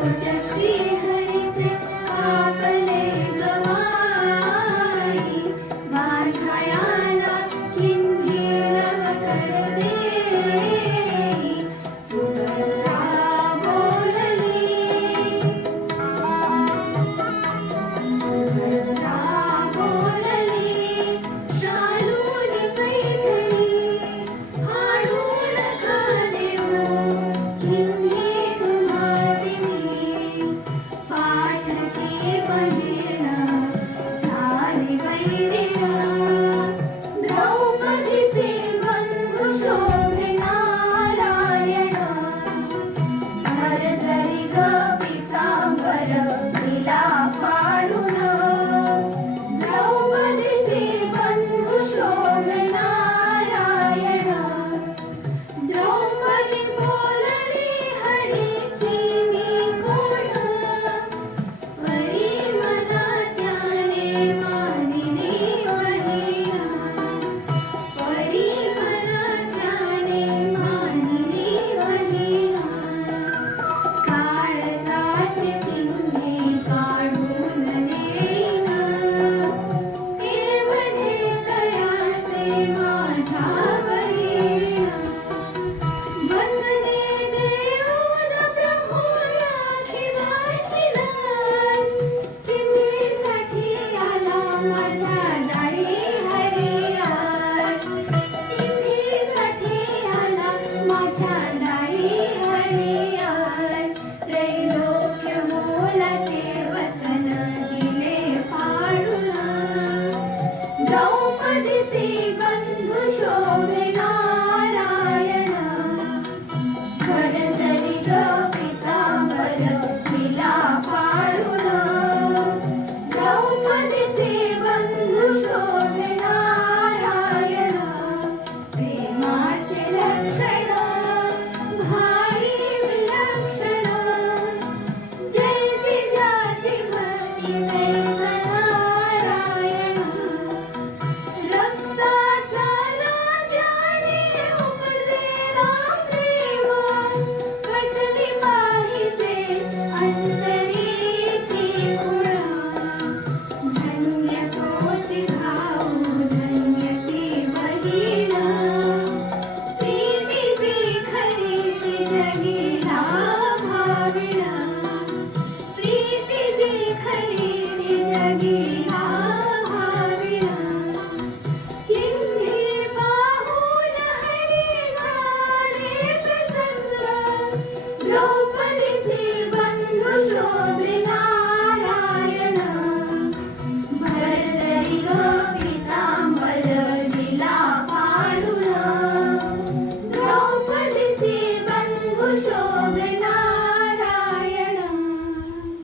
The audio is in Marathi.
पोट श्रीहरीचे कापले गवाई, वारखायाला चिंधील कर देई, सुभद्रा बोलली, सुभद्रा बोलली, शालून पैठणी फाडू नका देऊ, चिन्हे तुम्हासी मी, पाठची बहीण झाली वैरीण, द्रौपदीचे बंधू शोभे नारायण, भरजरी ग पितांबर तिला फाडून, द्रौपदीचे बंधू शोभे नारायण, द्रौपदी बोलली हरीची मी कोण, परी मला त्याने मानिली बहीण, परी मला त्याने मानिली बहीण, काळजाचे चिन्हे काढून देईन, एवढे दयाचे माझ्यावरीण, बसने देऊन प्रभू राखी माझी लाज, चिन्हीसाठी आला माझ्या दारी हरी आज, चिन्हीसाठी आला माझ्या दारी हरी आज, त्रैलोक्य मोलाचे